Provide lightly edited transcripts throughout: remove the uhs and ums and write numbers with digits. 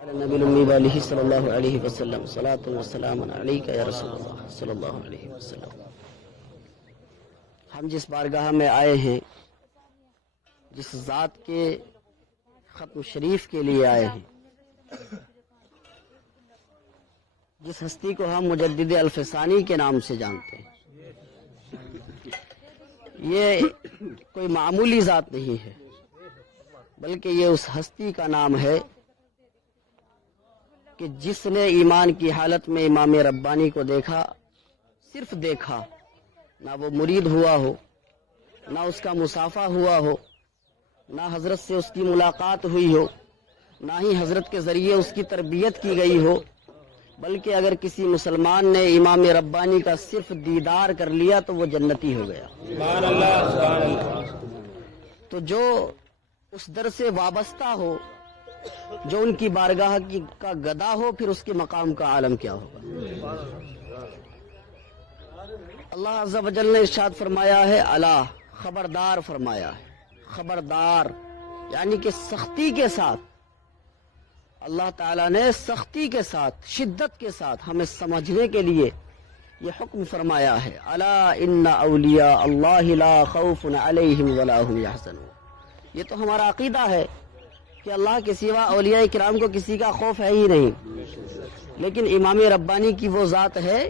نبی الأمی علیہ صلی اللہ علیہ وسلم صلاۃ و سلام علیک یا رسول اللہ صلی اللہ علیہ وسلم۔ ہم جس بارگاہ میں آئے ہیں، جس ذات کے ختم شریف کے لیے آئے ہیں، جس ہستی کو ہم مجدد الفسانی کے نام سے جانتے ہیں، یہ کوئی معمولی ذات نہیں ہے، بلکہ یہ اس ہستی کا نام ہے کہ جس نے ایمان کی حالت میں امام ربانی کو دیکھا، صرف دیکھا، نہ وہ مرید ہوا ہو، نہ اس کا مصافحہ ہوا ہو، نہ حضرت سے اس کی ملاقات ہوئی ہو، نہ ہی حضرت کے ذریعے اس کی تربیت کی گئی ہو، بلکہ اگر کسی مسلمان نے امام ربانی کا صرف دیدار کر لیا تو وہ جنتی ہو گیا۔ سبحان اللہ، سبحان اللہ۔ تو جو اس در سے وابستہ ہو، جو ان کی بارگاہ کا گدا ہو، پھر اس کے مقام کا عالم کیا ہوگا۔ اللہ عز و جل نے ارشاد فرمایا ہے، الا، خبردار فرمایا ہے، خبردار، یعنی کہ سختی کے ساتھ اللہ تعالیٰ نے سختی کے ساتھ، شدت کے ساتھ ہمیں سمجھنے کے لیے یہ حکم فرمایا ہے، الا ان اولیاء اللہ لا خوف علیہم ولا هم یحزنون۔ یہ تو ہمارا عقیدہ ہے کہ اللہ کے سوا اولیاء کرام کو کسی کا خوف ہے ہی نہیں، لیکن امام ربانی کی وہ ذات ہے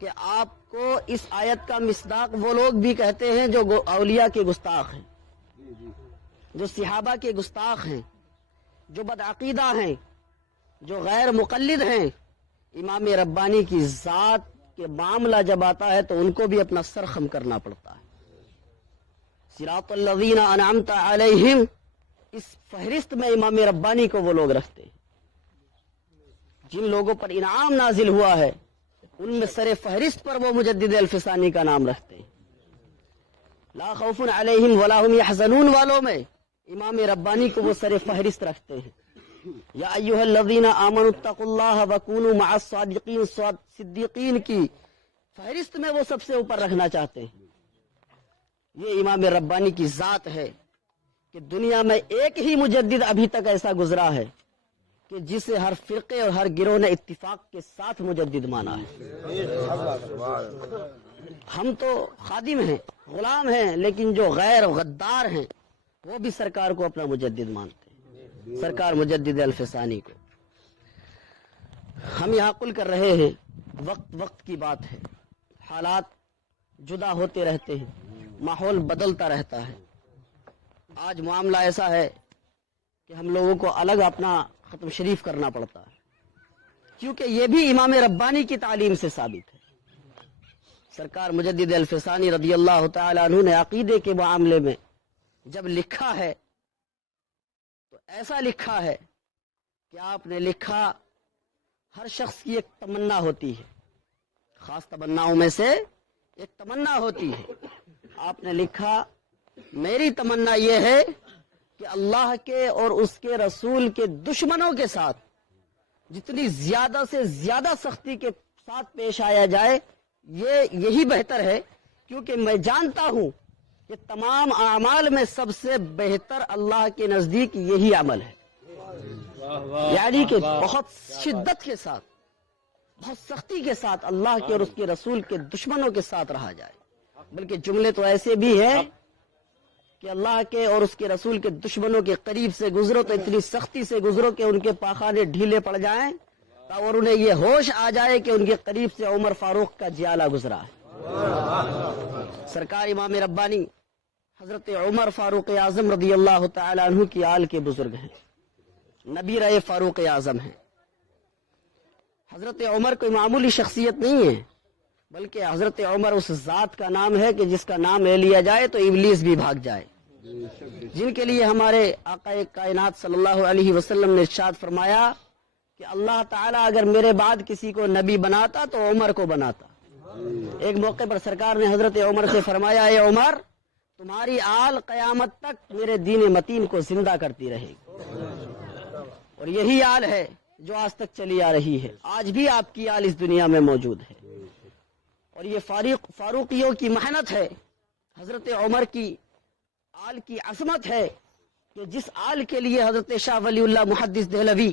کہ آپ کو اس آیت کا مصداق وہ لوگ بھی کہتے ہیں جو اولیاء کے گستاخ ہیں، جو صحابہ کے گستاخ ہیں، جو بدعقیدہ ہیں، جو غیر مقلد ہیں، امام ربانی کی ذات کے معاملہ جب آتا ہے تو ان کو بھی اپنا سر خم کرنا پڑتا ہے۔ صراط الذین انعمت علیہم، اس فہرست میں امام ربانی کو وہ لوگ رکھتے ہیں، جن لوگوں پر انعام نازل ہوا ہے ان میں سر فہرست پر وہ مجدد الفسانی کا نام رکھتے ہیں۔ لا خوف علیہم ولا هم یحزنون والوں میں امام ربانی کو وہ سر فہرست رکھتے ہیں۔ یا ایھا الذین آمنوا اتقوا اللہ وکونوا مع الصادقین، صدیقین کی فہرست میں وہ سب سے اوپر رکھنا چاہتے ہیں۔ یہ امام ربانی کی ذات ہے کہ دنیا میں ایک ہی مجدد ابھی تک ایسا گزرا ہے کہ جسے ہر فرقے اور ہر گروہ نے اتفاق کے ساتھ مجدد مانا ہے۔ ہم تو خادم ہیں، غلام ہیں، لیکن جو غیر غدار ہیں وہ بھی سرکار کو اپنا مجدد مانتے ہیں، سرکار مجدد الفسانی کو۔ ہم یہاں قل کر رہے ہیں، وقت وقت کی بات ہے، حالات جدا ہوتے رہتے ہیں، ماحول بدلتا رہتا ہے۔ آج معاملہ ایسا ہے کہ ہم لوگوں کو الگ اپنا ختم شریف کرنا پڑتا ہے، کیونکہ یہ بھی امام ربانی کی تعلیم سے ثابت ہے۔ سرکار مجدد الفسانی رضی اللہ تعالی عنہ نے عقیدے کے معاملے میں جب لکھا ہے تو ایسا لکھا ہے کہ آپ نے لکھا، ہر شخص کی ایک تمنا ہوتی ہے، خاص تمناؤں میں سے ایک تمنا ہوتی ہے۔ آپ نے لکھا، میری تمنا یہ ہے کہ اللہ کے اور اس کے رسول کے دشمنوں کے ساتھ جتنی زیادہ سے زیادہ سختی کے ساتھ پیش آیا جائے، یہی بہتر ہے، کیونکہ میں جانتا ہوں کہ تمام اعمال میں سب سے بہتر اللہ کے نزدیک یہی عمل ہے۔ یعنی کہ بہت شدت کے ساتھ، بہت سختی کے ساتھ اللہ کے اور اس کے رسول کے دشمنوں کے ساتھ رہا جائے۔ بلکہ جملے تو ایسے بھی ہیں کہ اللہ کے اور اس کے رسول کے دشمنوں کے قریب سے گزرو تو اتنی سختی سے گزرو کہ ان کے پاخانے ڈھیلے پڑ جائیں اور انہیں یہ ہوش آ جائے کہ ان کے قریب سے عمر فاروق کا جیالہ گزرا ہے۔ سرکار امام ربانی حضرت عمر فاروق اعظم رضی اللہ تعالی عنہ کی آل کے بزرگ ہیں، نبی رہے فاروق اعظم ہیں۔ حضرت عمر کوئی معمولی شخصیت نہیں ہے، بلکہ حضرت عمر اس ذات کا نام ہے کہ جس کا نام لے لیا جائے تو ابلیس بھی بھاگ جائے، جن کے لیے ہمارے آقا کائنات صلی اللہ علیہ وسلم نے ارشاد فرمایا کہ اللہ تعالیٰ اگر میرے بعد کسی کو نبی بناتا تو عمر کو بناتا۔ ایک موقع پر سرکار نے حضرت عمر سے فرمایا، اے عمر، تمہاری آل قیامت تک میرے دین متین کو زندہ کرتی رہے گی، اور یہی آل ہے جو آج تک چلی آ رہی ہے، آج بھی آپ کی آل اس دنیا میں موجود ہے۔ اور یہ فاروقیوں کی محنت ہے، حضرت عمر کی آل کی عظمت ہے کہ جس آل کے لیے حضرت شاہ ولی اللہ محدث دہلوی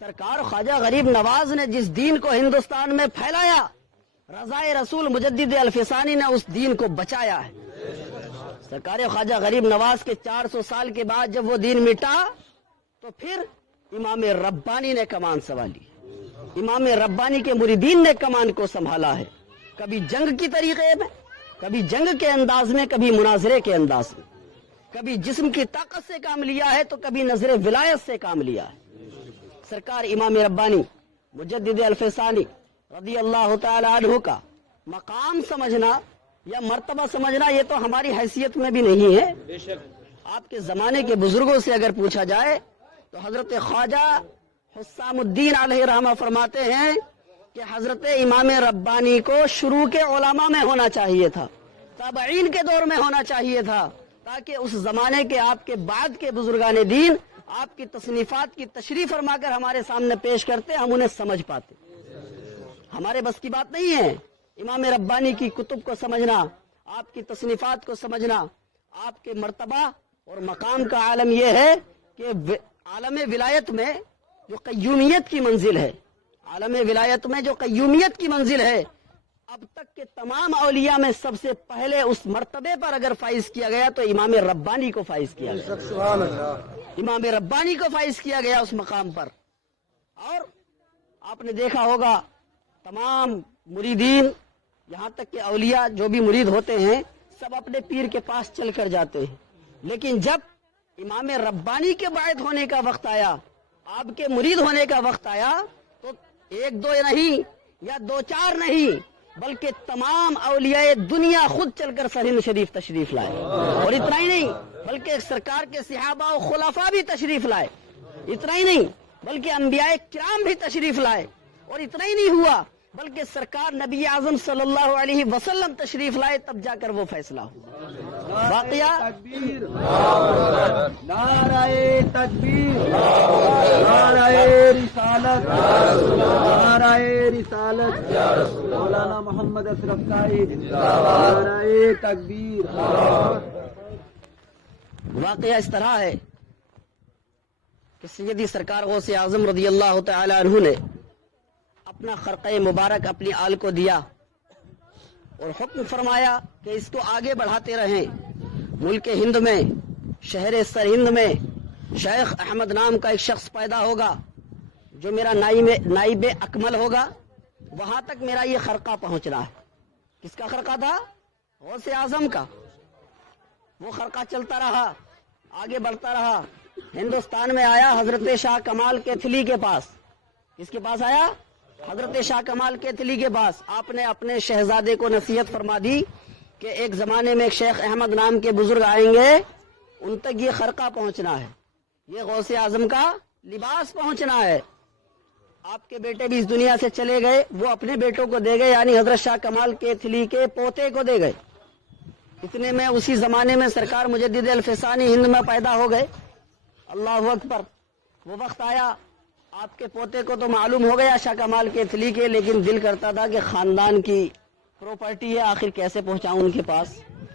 سرکار خواجہ غریب نواز نے جس دین کو ہندوستان میں پھیلایا، رضائے رسول مجدد الفسانی نے اس دین کو بچایا ہے۔ سرکار خواجہ غریب نواز کے 400 سال کے بعد جب وہ دین مٹا تو پھر امام ربانی نے کمان سنبھالی، امام ربانی کے مریدین نے کمان کو سنبھالا ہے، کبھی جنگ کی طریقے میں، کبھی جنگ کے انداز میں، کبھی مناظرے کے انداز میں، کبھی جسم کی طاقت سے کام لیا ہے تو کبھی نظر ولایت سے کام لیا ہے۔ سرکار امام ربانی مجدد الفسانی رضی اللہ تعالی عنہ کا مقام سمجھنا یا مرتبہ سمجھنا یہ تو ہماری حیثیت میں بھی نہیں ہے۔ بے شک آپ کے زمانے کے بزرگوں سے اگر پوچھا جائے تو حضرت خواجہ حسام الدین علیہ رحمہ فرماتے ہیں کہ حضرت امام ربانی کو شروع کے علماء میں ہونا چاہیے تھا، تابعین کے دور میں ہونا چاہیے تھا، تاکہ اس زمانے کے آپ کے بعد کے بزرگان دین آپ کی تصنیفات کی تشریح فرما کر ہمارے سامنے پیش کرتے، ہم انہیں سمجھ پاتے۔ ہمارے بس کی بات نہیں ہے امام ربانی کی کتب کو سمجھنا، آپ کی تصنیفات کو سمجھنا۔ آپ کے مرتبہ اور مقام کا عالم یہ ہے کہ عالم ولایت میں جو قیومیت کی منزل ہے، عالم ولایت میں جو قیومیت کی منزل ہے، اب تک کے تمام اولیاء میں سب سے پہلے اس مرتبے پر اگر فائز کیا گیا تو امام ربانی کو فائز کیا گیا، امام ربانی کو فائز کیا گیا اس مقام پر۔ اور آپ نے دیکھا ہوگا تمام مریدین، یہاں تک کہ اولیاء جو بھی مرید ہوتے ہیں سب اپنے پیر کے پاس چل کر جاتے ہیں، لیکن جب امام ربانی کے باعث ہونے کا وقت آیا، آپ کے مرید ہونے کا وقت آیا تو ایک دو نہیں یا دو چار نہیں بلکہ تمام اولیاء دنیا خود چل کر سرہند شریف تشریف لائے، اور اتنا ہی نہیں بلکہ سرکار کے صحابہ و خلفاء بھی تشریف لائے، اتنا ہی نہیں بلکہ انبیاء کرام بھی تشریف لائے، اور اتنا ہی نہیں ہوا بلکہ سرکار نبی اعظم صلی اللہ علیہ وسلم تشریف لائے، تب جا کر وہ فیصلہ ہوا۔ واقعہ تکبیر، نعرہ تکبیر، نعرہ رسالت، نعرہ رسالت، مولانا محمد اشرف صاحب، نعرہ تکبیر۔ واقعہ اس طرح ہے کہ سیدی سرکار غوث اعظم رضی اللہ تعالی عنہ نے اپنا خرقہ مبارک اپنی آل کو دیا اور حکم فرمایا کہ اس کو آگے بڑھاتے رہیں۔ ملک ہند میں، شہر سرہند میں شیخ احمد نام کا ایک شخص پیدا ہوگا جو میرا نائب اکمل ہوگا، وہاں تک میرا یہ خرقہ پہنچنا ہے۔ کس کا خرقہ تھا؟ غوث اعظم کا۔ وہ خرقہ چلتا رہا، آگے بڑھتا رہا، ہندوستان میں آیا حضرت شاہ کمال کیتھلی کے پاس۔ کس کے پاس آیا؟ حضرت شاہ کمال کیتھلی کے پاس۔ آپ نے اپنے شہزادے کو نصیحت فرما دی کہ ایک زمانے میں ایک شیخ احمد نام کے بزرگ آئیں گے، ان تک یہ خرقہ پہنچنا ہے، یہ غوث اعظم کا لباس پہنچنا ہے۔ آپ کے بیٹے بھی اس دنیا سے چلے گئے، وہ اپنے بیٹوں کو دے گئے، یعنی حضرت شاہ کمال کیتھلی کے پوتے کو دے گئے۔ اتنے میں اسی زمانے میں سرکار مجدد الفسانی ہند میں پیدا ہو گئے۔ اللہ اکبر۔ وہ وقت آیا، آپ کے پوتے کو تو معلوم ہو گیا شاہ کمال کیتھلی کے، لیکن دل کرتا تھا کہ خاندان کی پراپرٹی ہے، آخر کیسے پہنچاؤں ان کے پاس؟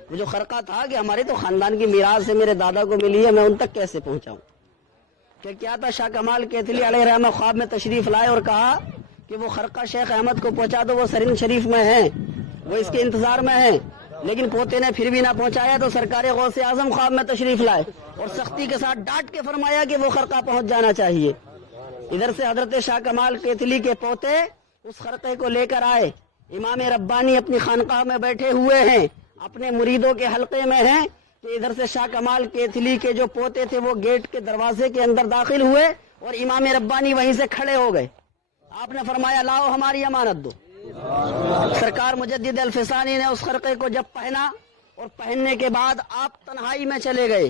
وہ جو خرقہ تھا کہ ہمارے تو خاندان کی میراث سے میرے دادا کو ملی ہے، میں ان تک کیسے پہنچاؤں؟ کہ کیا تھا، شاہ کمال کیتھلی علیہ رحمہ خواب میں تشریف لائے اور کہا کہ وہ خرقہ شیخ احمد کو پہنچا دو، وہ سرہند شریف میں ہیں، وہ اس کے انتظار میں ہیں۔ لیکن پوتے نے پھر بھی نہ پہنچایا تو سرکار غوث اعظم خواب میں تشریف لائے اور سختی کے ساتھ ڈانٹ کے فرمایا کہ وہ خرقہ پہنچ جانا چاہیے۔ ادھر سے حضرت شاہ کمال کیتھلی کے پوتے اس خرقے کو لے کر آئے۔ امام ربانی اپنی خانقاہ میں بیٹھے ہوئے ہیں، اپنے مریدوں کے حلقے میں ہیں کہ ادھر سے شاہ کمال کیتھلی کے جو پوتے تھے وہ گیٹ کے دروازے کے اندر داخل ہوئے اور امام ربانی وہیں سے کھڑے ہو گئے۔ آپ نے فرمایا لاؤ ہماری امانت دو۔ سرکار مجدد الفسانی نے اس خرقے کو جب پہنا اور پہننے کے بعد آپ تنہائی میں چلے گئے،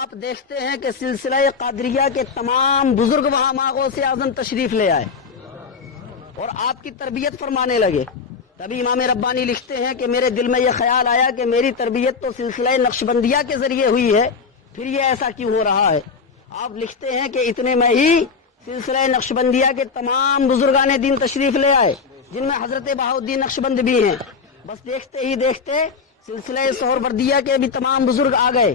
آپ دیکھتے ہیں کہ سلسلہ قادریہ کے تمام بزرگ وہاں ماں غوث اعظم تشریف لے آئے اور آپ کی تربیت فرمانے لگے۔ تبھی امام ربانی لکھتے ہیں کہ میرے دل میں یہ خیال آیا کہ میری تربیت تو سلسلہ نقشبندیہ کے ذریعے ہوئی ہے، پھر یہ ایسا کیوں ہو رہا ہے؟ آپ لکھتے ہیں کہ اتنے میں ہی سلسلہ نقشبندیہ کے تمام بزرگان دین تشریف لے آئے، جن میں حضرت بہاؤالدین نقشبند بھی ہیں۔ بس دیکھتے ہی دیکھتے سلسلہ سہروردیہ کے بھی تمام بزرگ آ گئے۔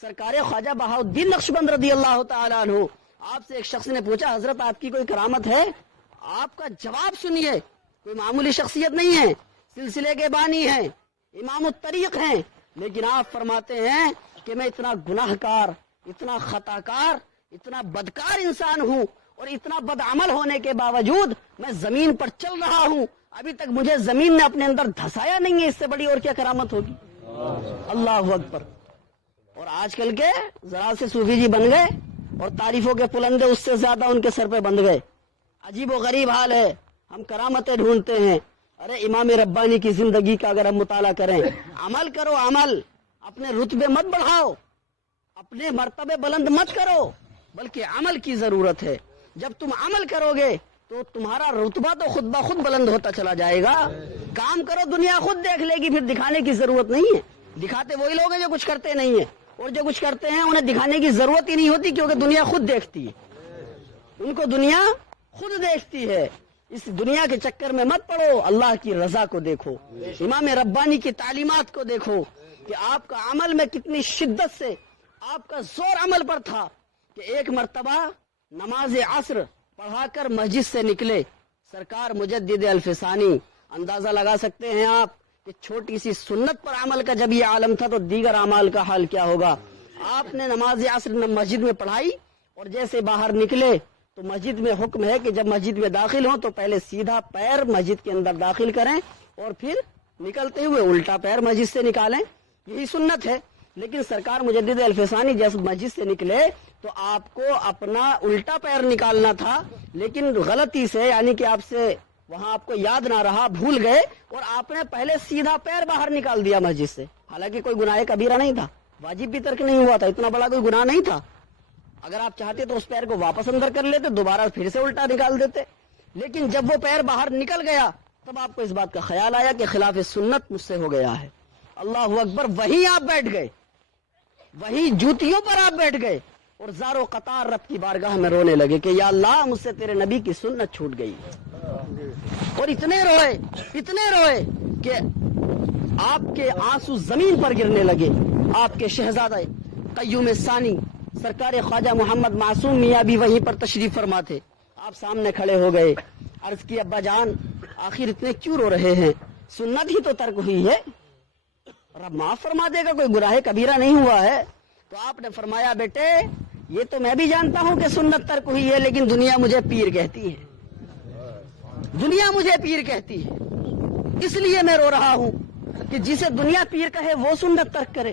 سرکار خواجہ بہاؤالدین نقشبند رضی اللہ تعالیٰ عنہ، آپ سے ایک شخص نے پوچھا حضرت آپ کی کوئی کرامت ہے؟ آپ کا جواب سنیے، کوئی معمولی شخصیت نہیں ہے، سلسلے کے بانی ہیں، امام الطریق ہیں، لیکن آپ فرماتے ہیں کہ میں اتنا گناہ کار، اتنا خطا کار، اتنا بدکار انسان ہوں، اور اتنا بدعمل ہونے کے باوجود میں زمین پر چل رہا ہوں، ابھی تک مجھے زمین نے اپنے اندر دھسایا نہیں ہے، اس سے بڑی اور کیا کرامت ہوگی؟ اللہ اکبر۔ اور آج کل کے ذرا سے صوفی جی بن گئے اور تعریفوں کے پلندے اس سے زیادہ ان کے سر پہ بندھ گئے۔ عجیب و غریب حال ہے، ہم کرامتیں ڈھونڈتے ہیں۔ ارے امام ربانی کی زندگی کا اگر ہم مطالعہ کریں، عمل کرو، عمل، اپنے رتبے مت بڑھاؤ، اپنے مرتبے بلند مت کرو، بلکہ عمل کی ضرورت ہے۔ جب تم عمل کرو گے تو تمہارا رتبہ تو خود بخود بلند ہوتا چلا جائے گا۔ کام کرو، دنیا خود دیکھ لے گی، پھر دکھانے کی ضرورت نہیں ہے۔ دکھاتے وہی لوگ ہیں جو کچھ کرتے نہیں ہیں، اور جو کچھ کرتے ہیں انہیں دکھانے کی ضرورت ہی نہیں ہوتی، کیونکہ دنیا خود دیکھتی ہے، ان کو دنیا خود دیکھتی ہے۔ اس دنیا کے چکر میں مت پڑو، اللہ کی رضا کو دیکھو، امام ربانی کی تعلیمات کو دیکھو کہ آپ کا عمل میں کتنی شدت سے آپ کا زور عمل پر تھا کہ ایک مرتبہ نماز عصر پڑھا کر مسجد سے نکلے سرکار مجدد الفسانی۔ اندازہ لگا سکتے ہیں آپ کہ چھوٹی سی سنت پر عمل کا جب یہ عالم تھا تو دیگر اعمال کا حال کیا ہوگا۔ آپ نے نماز عصر مسجد میں پڑھائی اور جیسے باہر نکلے تو مسجد میں حکم ہے کہ جب مسجد میں داخل ہوں تو پہلے سیدھا پیر مسجد کے اندر داخل کریں اور پھر نکلتے ہوئے الٹا پیر مسجد سے نکالیں، یہی سنت ہے۔ لیکن سرکار مجدد الفسانی جب مسجد سے نکلے تو آپ کو اپنا الٹا پیر نکالنا تھا، لیکن غلطی سے، یعنی کہ آپ سے وہاں آپ کو یاد نہ رہا، بھول گئے اور آپ نے پہلے سیدھا پیر باہر نکال دیا مسجد سے۔ حالانکہ کوئی گناہ کبیرہ نہیں تھا، واجب بھی ترک نہیں ہوا تھا، اتنا بڑا کوئی گناہ نہیں تھا۔ اگر آپ چاہتے تو اس پیر کو واپس اندر کر لیتے، دوبارہ پھر سے الٹا نکال دیتے، لیکن جب وہ پیر باہر نکل گیا تب آپ کو اس بات کا خیال آیا کہ خلاف سنت مجھ سے ہو گیا ہے۔ اللہ اکبر، وہیں آپ بیٹھ گئے، وہیں جوتیوں پر آپ بیٹھ گئے اور زارو قطار رب کی بارگاہ میں رونے لگے کہ یا اللہ مجھ سے تیرے نبی کی سنت چھوٹ گئی، اور اتنے روئے کہ آپ کے آنسو زمین پر گرنے لگے۔ آپ کے شہزادہ قیوم ثانی سرکار خواجہ محمد معصوم میاں بھی وہیں پر تشریف فرما تھے۔ آپ سامنے کھڑے ہو گئے، عرض کی ابا جان آخر اتنے کیوں رو رہے ہیں؟ سنت ہی تو ترک ہوئی ہے، رب معاف فرما دے گا، کوئی گناہ کبیرہ نہیں ہوا ہے۔ تو آپ نے فرمایا بیٹے یہ تو میں بھی جانتا ہوں کہ سنت ترک ہوئی ہے، لیکن دنیا مجھے پیر کہتی ہے، دنیا مجھے پیر کہتی ہے، اس لیے میں رو رہا ہوں کہ جسے دنیا پیر کہے وہ سنت ترک کرے۔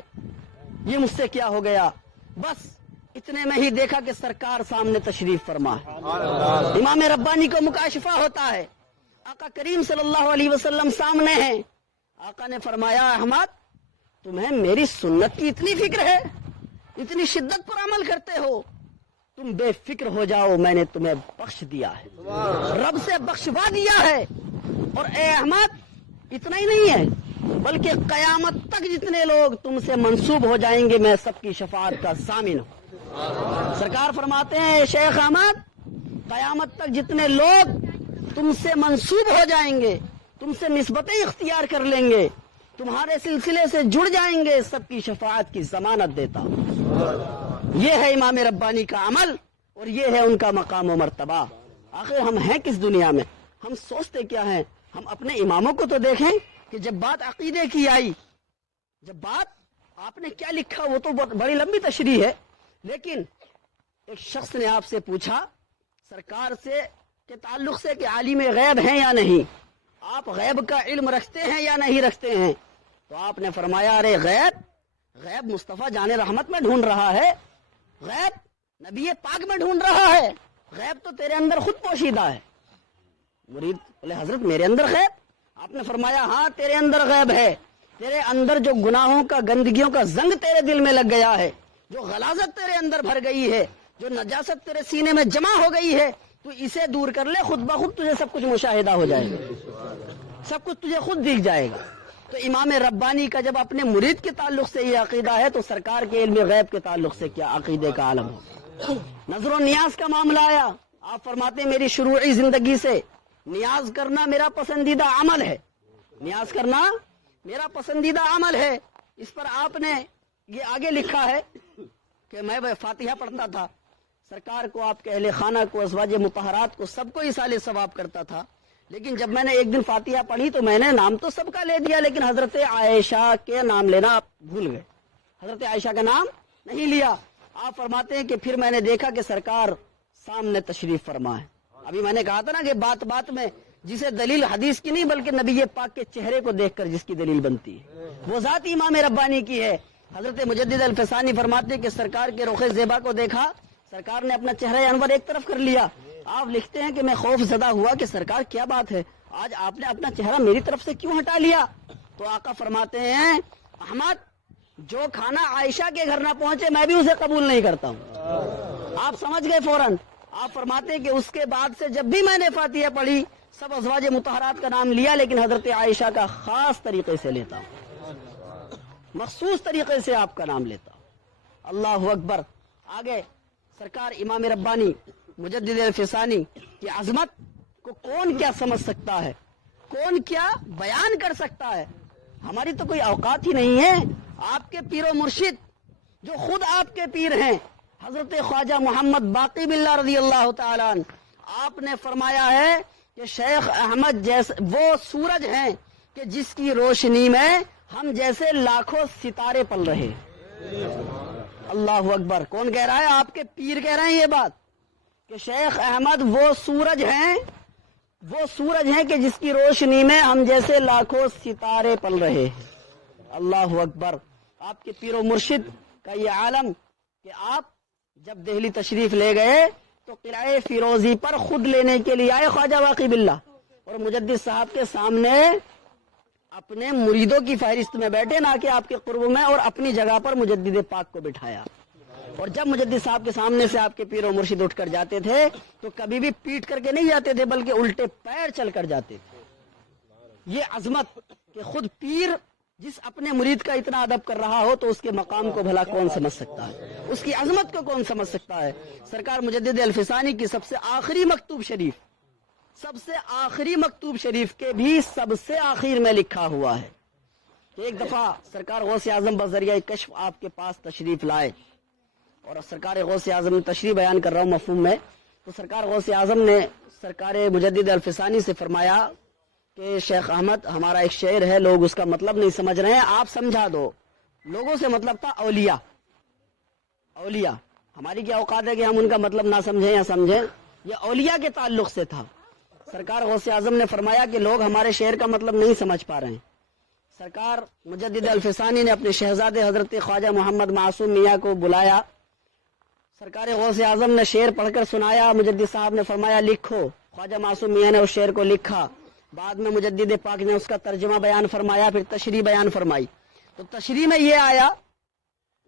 یہ مجھ سے کیا ہو گیا؟ بس اتنے میں ہی دیکھا کہ سرکار سامنے تشریف فرما ہے، امام ربانی کو مکاشفہ ہوتا ہے، آقا کریم صلی اللہ علیہ وسلم سامنے ہیں۔ آقا نے فرمایا احمد تمہیں میری سنت کی اتنی فکر ہے، اتنی شدت پر عمل کرتے ہو، تم بے فکر ہو جاؤ، میں نے تمہیں بخش دیا ہے، رب سے بخشوا دیا ہے۔ اور اے احمد اتنا ہی نہیں ہے بلکہ قیامت تک جتنے لوگ تم سے منسوب ہو جائیں گے میں سب کی شفاعت کا ضامن ہوں۔ سرکار فرماتے ہیں شیخ احمد قیامت تک جتنے لوگ تم سے منسوب ہو جائیں گے، تم سے نسبتیں اختیار کر لیں گے، تمہارے سلسلے سے جڑ جائیں گے، سب کی شفاعت کی ضمانت دیتا ہوں۔ یہ ہے امام ربانی کا عمل اور یہ ہے ان کا مقام و مرتبہ۔ آخر ہم ہیں کس دنیا میں؟ ہم سوچتے کیا ہیں؟ ہم اپنے اماموں کو تو دیکھیں کہ جب بات عقیدے کی آئی، جب بات آپ نے کیا لکھا وہ تو بڑی لمبی تشریح ہے، لیکن ایک شخص نے آپ سے پوچھا سرکار سے کے تعلق سے کہ عالم غیب ہیں یا نہیں، آپ غیب کا علم رکھتے ہیں یا نہیں رکھتے ہیں؟ تو آپ نے فرمایا ارے غیب مصطفیٰ جان رحمت میں ڈھونڈ رہا ہے، غیب نبی پاک میں ڈھونڈ رہا ہے، غیب تو تیرے اندر خود پوشیدہ ہے۔ مرید بولے حضرت میرے اندر غیب؟ آپ نے فرمایا ہاں تیرے اندر غیب ہے، تیرے اندر جو گناہوں کا گندگیوں کا زنگ تیرے دل میں لگ گیا ہے، جو غلاظت تیرے اندر بھر گئی ہے، جو نجاست تیرے سینے میں جمع ہو گئی ہے، تو اسے دور کر لے، خود بخود تجھے سب کچھ مشاہدہ ہو جائے گا، سب کچھ تجھے خود دکھ جائے گا۔ تو امام ربانی کا جب اپنے مرید کے تعلق سے یہ عقیدہ ہے تو سرکار کے علم غیب کے تعلق سے کیا عقیدے کا عالم ہو۔ نظر و نیاز کا معاملہ آیا، آپ فرماتے ہیں میری شروعی زندگی سے نیاز کرنا میرا پسندیدہ عمل ہے، نیاز کرنا میرا پسندیدہ عمل ہے۔ اس پر آپ نے یہ آگے لکھا ہے کہ میں فاتحہ پڑھتا تھا، سرکار کو، آپ کے اہل خانہ کو، ازواج مطہرات کو، سب کو ایصال ثواب کرتا تھا، لیکن جب میں نے ایک دن فاتحہ پڑھی تو میں نے نام تو سب کا لے دیا، لیکن حضرت عائشہ کے نام لینا آپ بھول گئے، حضرت عائشہ کا نام نہیں لیا۔ آپ فرماتے ہیں کہ پھر میں نے دیکھا کہ سرکار سامنے تشریف فرما ہے۔ ابھی میں نے کہا تھا نا کہ بات بات میں جسے دلیل حدیث کی نہیں بلکہ نبی پاک کے چہرے کو دیکھ کر جس کی دلیل بنتی ہے وہ ذات امام ربانی کی ہے۔ حضرت مجدد الفسانی فرماتے ہیں کہ سرکار کے رخ زیبا کو دیکھا، سرکار نے اپنا چہرہ انور ایک طرف کر لیا۔ آپ لکھتے ہیں کہ میں خوف زدہ ہوا کہ سرکار کیا بات ہے، آج آپ نے اپنا چہرہ میری طرف سے کیوں ہٹا لیا؟ تو آقا فرماتے ہیں احمد جو کھانا عائشہ کے گھر نہ پہنچے میں بھی اسے قبول نہیں کرتا ہوں۔ آپ سمجھ گئے فوراً۔ آپ فرماتے ہیں کہ اس کے بعد سے جب بھی میں نے فاتحہ پڑھی سب ازواج مطہرات کا نام لیا، لیکن حضرت عائشہ کا خاص طریقے سے لیتا ہوں، مخصوص طریقے سے آپ کا نام لیتا ہوں۔ اللہ اکبر۔ آگے سرکار امام ربانی مجدد الفسانی کی عظمت کو کون کیا سمجھ سکتا ہے، کون کیا بیان کر سکتا ہے؟ ہماری تو کوئی اوقات ہی نہیں ہے۔ آپ کے پیر و مرشد جو خود آپ کے پیر ہیں حضرت خواجہ محمد باقی باللہ رضی اللہ تعالیٰ عنہ، آپ نے فرمایا ہے کہ شیخ احمد جیسے وہ سورج ہیں کہ جس کی روشنی میں ہم جیسے لاکھوں ستارے پل رہے۔ اللہ اکبر۔ کون کہہ رہا ہے؟ آپ کے پیر کہہ رہے ہیں یہ بات کہ شیخ احمد وہ سورج ہیں کہ جس کی روشنی میں ہم جیسے لاکھوں ستارے پل رہے۔ اللہ اکبر۔ آپ کے پیر و مرشد کا یہ عالم کہ آپ جب دہلی تشریف لے گئے تو قلعہ فیروزی پر خود لینے کے لیے آئے خواجہ باقی باللہ، اور مجدد صاحب کے سامنے اپنے مریدوں کی فہرست میں بیٹھے، نہ کہ آپ کے قرب میں، اور اپنی جگہ پر مجدد پاک کو بٹھایا۔ اور جب مجدد صاحب کے سامنے سے آپ کے پیر و مرشد اٹھ کر جاتے تھے تو کبھی بھی پیٹ کر کے نہیں جاتے تھے بلکہ الٹے پیر چل کر جاتے تھے۔ یہ عظمت کہ خود پیر جس اپنے مرید کا اتنا ادب کر رہا ہو تو اس کے مقام کو بھلا کون سمجھ سکتا ہے، اس کی عظمت کو کون سمجھ سکتا ہے؟ سرکار مجدد الفسانی کی سب سے آخری مکتوب شریف کے بھی سب سے آخر میں لکھا ہوا ہے کہ ایک دفعہ سرکار غوث اعظم بذریعہ کشف آپ کے پاس تشریف لائے، اور سرکار غوث اعظم تشریح بیان کر رہا ہوں مفہوم میں، تو سرکار غوث اعظم نے سرکار مجدد الفسانی سے فرمایا کہ شیخ احمد ہمارا ایک شعر ہے، لوگ اس کا مطلب نہیں سمجھ رہے ہیں، آپ سمجھا دو۔ لوگوں سے مطلب تھا اولیاء۔ ہماری کیا اوقات ہے کہ ہم ان کا مطلب نہ سمجھیں یا سمجھیں؟ یہ اولیاء کے تعلق سے تھا۔ سرکار غوث اعظم نے فرمایا کہ لوگ ہمارے شعر کا مطلب نہیں سمجھ پا رہے ہیں۔ سرکار مجدد الفسانی نے اپنے شہزادے حضرت خواجہ محمد معصوم میاں کو بلایا، سرکار غوث اعظم نے شعر پڑھ کر سنایا، مجدد صاحب نے فرمایا لکھو۔ خواجہ معصوم میاں نے اس شعر کو لکھا، بعد میں مجدد پاک نے اس کا ترجمہ بیان فرمایا، پھر تشریح بیان فرمائی۔ تو تشریح میں یہ آیا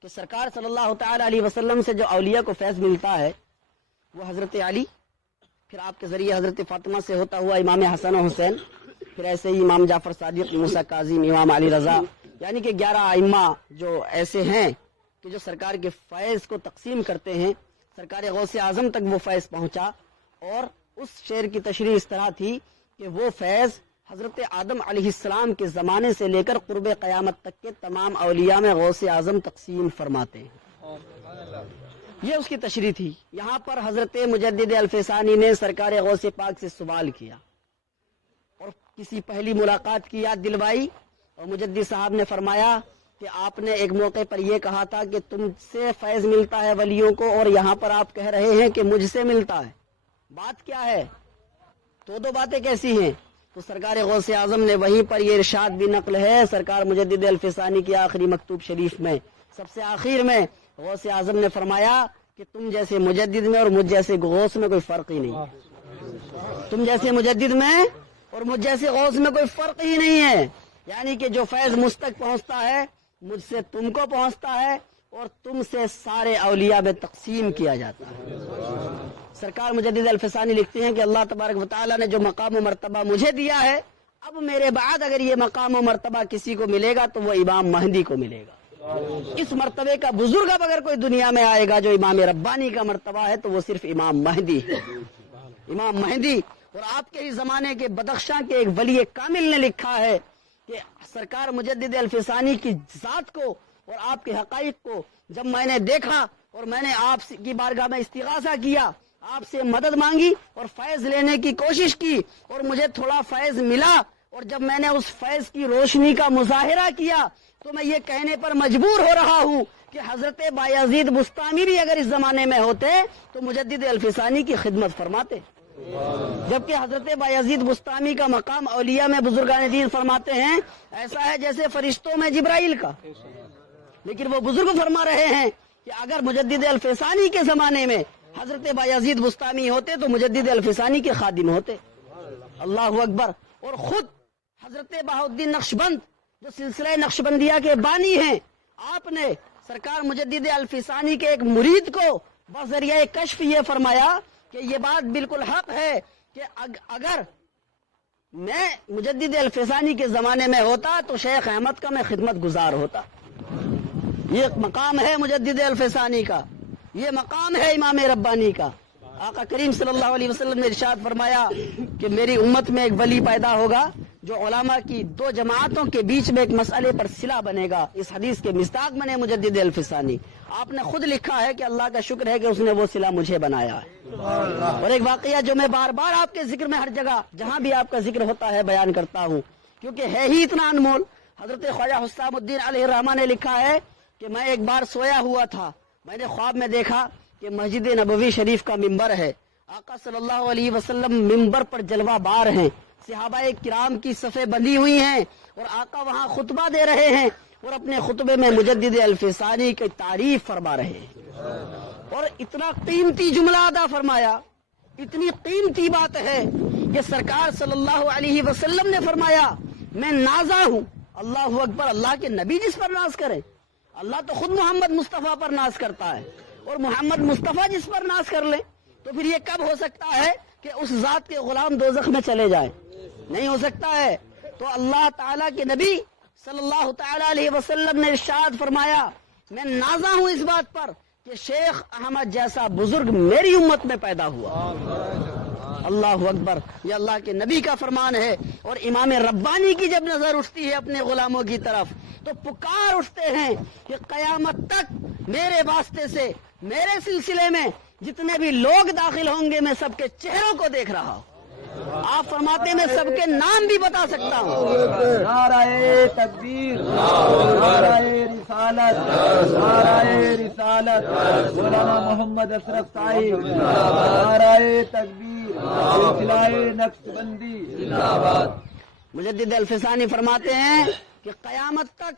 کہ سرکار صلی اللہ تعالی علیہ وسلم سے جو اولیاء کو فیض ملتا ہے وہ حضرت علی، پھر آپ کے ذریعے حضرت فاطمہ سے ہوتا ہوا امام حسن و حسین، پھر ایسے ہی امام جعفر صادق، موسیٰ کاظم، امام علی رضا، یعنی کہ 11 ائمہ جو ایسے ہیں کہ جو سرکار کے فیض کو تقسیم کرتے ہیں۔ سرکار غوث اعظم تک وہ فیض پہنچا، اور اس شعر کی تشریح اس طرح تھی کہ وہ فیض حضرت آدم علیہ السلام کے زمانے سے لے کر قرب قیامت تک کے تمام اولیاء میں غوث اعظم تقسیم فرماتے ہیں۔ یہ اس کی تشریح تھی۔ یہاں پر حضرت مجدد الفسانی نے سرکار غوث پاک سے سوال کیا اور کسی پہلی ملاقات کی یاد دلوائی، اور مجدد صاحب نے فرمایا کہ آپ نے ایک موقع پر یہ کہا تھا کہ تم سے فیض ملتا ہے ولیوں کو، اور یہاں پر آپ کہہ رہے ہیں کہ مجھ سے ملتا ہے، بات کیا ہے؟ تو دو باتیں کیسی ہیں؟ تو سرکار غوث اعظم نے وہیں پر یہ ارشاد بھی نقل ہے سرکار مجدد الفسانی کی آخری مکتوب شریف میں، سب سے آخر میں غوث اعظم نے فرمایا کہ تم جیسے مجدد میں اور مجھ جیسے غوث میں کوئی فرق ہی نہیں، تم جیسے مجدد میں اور مجھ جیسے غوث میں کوئی فرق ہی نہیں ہے، یعنی کہ جو فیض مجھ تک پہنچتا ہے مجھ سے تم کو پہنچتا ہے، اور تم سے سارے اولیاء میں تقسیم کیا جاتا ہے۔ سرکار مجدد الفسانی لکھتے ہیں کہ اللہ تبارک و تعالیٰ نے جو مقام و مرتبہ مجھے دیا ہے، اب میرے بعد اگر یہ مقام و مرتبہ کسی کو ملے گا تو وہ امام مہدی کو ملے گا۔ اس مرتبے کا بزرگ اب اگر کوئی دنیا میں آئے گا جو امام ربانی کا مرتبہ ہے تو وہ صرف امام مہدی ہے، امام مہدی۔ اور آپ کے ہی زمانے کے بدخشاں کے ایک ولی کامل نے لکھا ہے کہ سرکار مجدد الفسانی کی ذات کو اور آپ کے حقائق کو جب میں نے دیکھا اور میں نے آپ کی بارگاہ میں استغاثہ کیا، آپ سے مدد مانگی اور فیض لینے کی کوشش کی، اور مجھے تھوڑا فیض ملا، اور جب میں نے اس فیض کی روشنی کا مظاہرہ کیا تو میں یہ کہنے پر مجبور ہو رہا ہوں کہ حضرت بایزید بستامی بھی اگر اس زمانے میں ہوتے تو مجدد الفسانی کی خدمت فرماتے، جبکہ حضرت بایزید بستامی کا مقام اولیاء میں بزرگان دین فرماتے ہیں ایسا ہے جیسے فرشتوں میں جبرائیل کا، لیکن وہ بزرگ فرما رہے ہیں کہ اگر مجدد الفسانی کے زمانے میں حضرت بایزید بستامی ہوتے تو مجدد الفسانی کے خادم ہوتے۔ اللہ اکبر۔ اور خود حضرت بہاؤالدین نقشبند جو سلسلہ نقشبندیہ کے بانی ہیں، آپ نے سرکار مجدد الفسانی کے ایک مرید کو بذریعہ کشف یہ فرمایا کہ یہ بات بالکل حق ہے کہ اگر میں مجدد الفسانی کے زمانے میں ہوتا تو شیخ احمد کا میں خدمت گزار ہوتا۔ یہ مقام ہے مجدد الفسانی کا، یہ مقام ہے امام ربانی کا۔ آقا کریم صلی اللہ علیہ وسلم نے ارشاد فرمایا کہ میری امت میں ایک ولی پیدا ہوگا جو علماء کی دو جماعتوں کے بیچ میں ایک مسئلے پر صلہ بنے گا۔ اس حدیث کے مصداق بنے مجدد الفسانی۔ آپ نے خود لکھا ہے کہ اللہ کا شکر ہے کہ اس نے وہ صلہ مجھے بنایا ہے۔ اور ایک واقعہ جو میں بار بار آپ کے ذکر میں ہر جگہ جہاں بھی آپ کا ذکر ہوتا ہے بیان کرتا ہوں کیونکہ ہے ہی اتنا انمول۔ حضرت خواجہ حسام الدین علیہ الرحمہ نے لکھا ہے کہ میں ایک بار سویا ہوا تھا، میں نے خواب میں دیکھا کہ مسجد نبوی شریف کا ممبر ہے، آقا صلی اللہ علیہ وسلم ممبر پر جلوہ بار ہیں، صحابہ کرام کی صفیں بندھی ہوئی ہیں اور آقا وہاں خطبہ دے رہے ہیں اور اپنے خطبے میں مجدد الفسانی کی تعریف فرما رہے ہیں، اور اتنا قیمتی جملہ ادا فرمایا، اتنی قیمتی بات ہے کہ سرکار صلی اللہ علیہ وسلم نے فرمایا میں نازا ہوں۔ اللہ اکبر۔ اللہ کے نبی جس پر ناز کرے، اللہ تو خود محمد مصطفیٰ پر ناز کرتا ہے، اور محمد مصطفیٰ جس پر ناز کر لے تو پھر یہ کب ہو سکتا ہے کہ اس ذات کے غلام دوزخ میں چلے جائیں؟ نہیں ہو سکتا ہے۔ تو اللہ تعالیٰ کے نبی صلی اللہ تعالیٰ علیہ وسلم نے ارشاد فرمایا میں نازا ہوں اس بات پر کہ شیخ احمد جیسا بزرگ میری امت میں پیدا ہوا۔ اللہ اکبر۔ یہ اللہ کے نبی کا فرمان ہے۔ اور امام ربانی کی جب نظر اٹھتی ہے اپنے غلاموں کی طرف تو پکار اٹھتے ہیں کہ قیامت تک میرے واسطے سے میرے سلسلے میں جتنے بھی لوگ داخل ہوں گے میں سب کے چہروں کو دیکھ رہا ہوں۔ آپ فرماتے میں سب کے نام بھی بتا سکتا ہوں۔ نعرہ تکبیر، نعرہ رسالت، نعرہ رسالت، مولانا محمد اشرف صاحب، نعرہ تکبیر، سلسلہ نقشبندی زندہ باد۔ مجدد الفسانی فرماتے ہیں کہ قیامت تک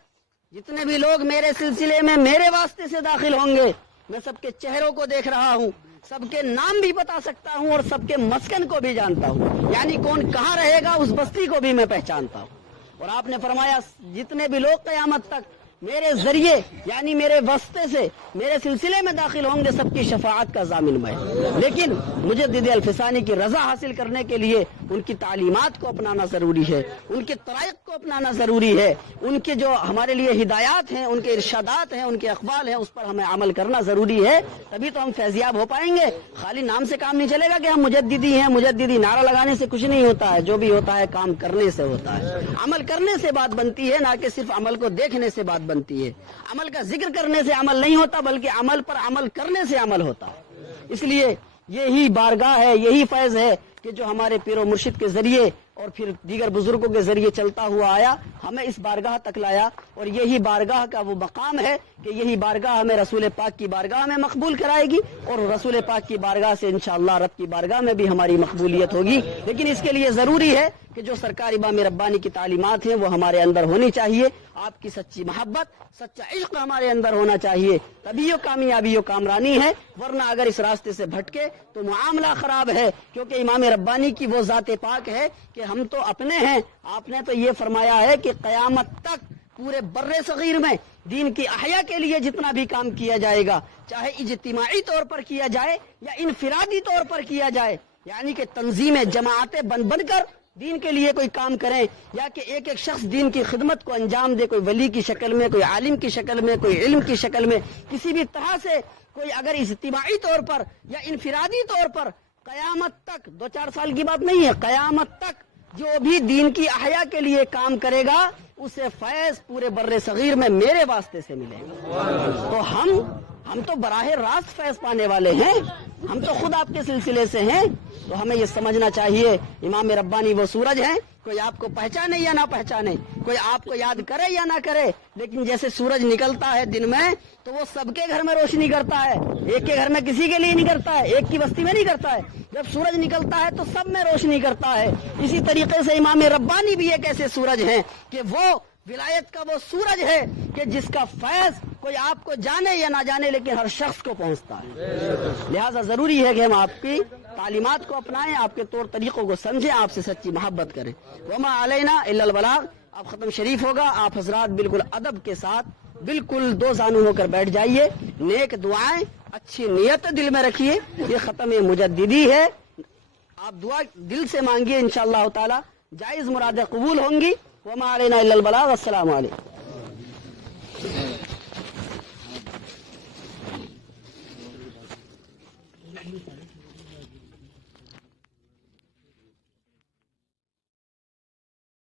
جتنے بھی لوگ میرے سلسلے میں میرے واسطے سے داخل ہوں گے میں سب کے چہروں کو دیکھ رہا ہوں، سب کے نام بھی بتا سکتا ہوں اور سب کے مسکن کو بھی جانتا ہوں، یعنی کون کہاں رہے گا اس بستی کو بھی میں پہچانتا ہوں۔ اور آپ نے فرمایا جتنے بھی لوگ قیامت تک میرے ذریعے یعنی میرے واسطے سے میرے سلسلے میں داخل ہوں گے سب کی شفاعت کا ضامن میں۔ لیکن مجدد الفسانی کی رضا حاصل کرنے کے لیے ان کی تعلیمات کو اپنانا ضروری ہے، ان کے طرائق کو اپنانا ضروری ہے، ان کے جو ہمارے لیے ہدایات ہیں، ان کے ارشادات ہیں، ان کے اقوال ہیں، اس پر ہمیں عمل کرنا ضروری ہے، تبھی تو ہم فیضیاب ہو پائیں گے۔ خالی نام سے کام نہیں چلے گا کہ ہم مجددی ہیں، مجددی نعرہ لگانے سے کچھ نہیں ہوتا ہے، جو بھی ہوتا ہے کام کرنے سے ہوتا ہے، عمل کرنے سے بات بنتی ہے، نہ کہ صرف عمل کو دیکھنے سے بات بنتی ہے۔ عمل کا ذکر کرنے سے عمل نہیں ہوتا بلکہ عمل پر عمل کرنے سے عمل ہوتا ہے۔ اس لیے یہی بارگاہ ہے، یہی فیض ہے کہ جو ہمارے پیر و مرشد کے ذریعے اور پھر دیگر بزرگوں کے ذریعے چلتا ہوا آیا، ہمیں اس بارگاہ تک لایا، اور یہی بارگاہ کا وہ مقام ہے کہ یہی بارگاہ ہمیں رسول پاک کی بارگاہ میں مقبول کرائے گی، اور رسول پاک کی بارگاہ سے انشاءاللہ رب کی بارگاہ میں بھی ہماری مقبولیت ہوگی۔ لیکن اس کے لیے ضروری ہے کہ جو سرکار امام ربانی کی تعلیمات ہیں وہ ہمارے اندر ہونی چاہیے، آپ کی سچی محبت، سچا عشق ہمارے اندر ہونا چاہیے، تبھی یہ کامیابی و کامرانی ہے، ورنہ اگر اس راستے سے بھٹکے تو معاملہ خراب ہے، کیونکہ امام ربانی کی وہ ذات پاک ہے کہ ہم تو اپنے ہیں۔ آپ نے تو یہ فرمایا ہے کہ قیامت تک پورے بر صغیر میں دین کی احیا کے لیے جتنا بھی کام کیا جائے گا، چاہے اجتماعی طور پر کیا جائے یا انفرادی طور پر کیا جائے، یعنی کہ تنظیمیں جماعتیں بن کر دین کے لیے کوئی کام کریں، یا کہ ایک ایک شخص دین کی خدمت کو انجام دے، کوئی ولی کی شکل میں، کوئی عالم کی شکل میں، کوئی علم کی شکل میں، کسی بھی طرح سے کوئی اگر اجتماعی طور پر یا انفرادی طور پر قیامت تک 2-4 سال کی بات نہیں ہے، قیامت تک جو بھی دین کی احیا کے لیے کام کرے گا اسے فیض پورے بر صغیر میں میرے واسطے سے ملے گا۔ تو ہم تو براہ راست فیض پانے والے ہیں، ہم تو خود آپ کے سلسلے سے ہیں۔ تو ہمیں یہ سمجھنا چاہیے امام ربانی وہ سورج ہیں، کوئی آپ کو پہچانے یا نہ پہچانے، کوئی آپ کو یاد کرے یا نہ کرے، لیکن جیسے سورج نکلتا ہے دن میں تو وہ سب کے گھر میں روشنی کرتا ہے، ایک کے گھر میں کسی کے لیے نہیں کرتا ہے، ایک کی بستی میں نہیں کرتا ہے۔ جب سورج نکلتا ہے تو سب میں روشنی کرتا ہے۔ اسی طریقے سے امام ربانی بھی ایک ایسے سورج ہیں کہ وہ ولایت کا وہ سورج ہے کہ جس کا فیض کوئی آپ کو جانے یا نہ جانے لیکن ہر شخص کو پہنچتا ہے۔ لہذا ضروری ہے کہ ہم آپ کی تعلیمات کو اپنائیں، آپ کے طور طریقوں کو سمجھیں، آپ سے سچی محبت کریں۔ وما علینا الا البلاغ۔ اب ختم شریف ہوگا، آپ حضرات بالکل ادب کے ساتھ بالکل دو زانو ہو کر بیٹھ جائیے، نیک دعائیں اچھی نیت دل میں رکھیے، یہ ختم مجددی ہے، آپ دعا دل سے مانگیے، انشاءاللہ تعالی جائز مرادیں قبول ہوں گی۔ وما علینا الا البلاغ۔ السلام علیکم۔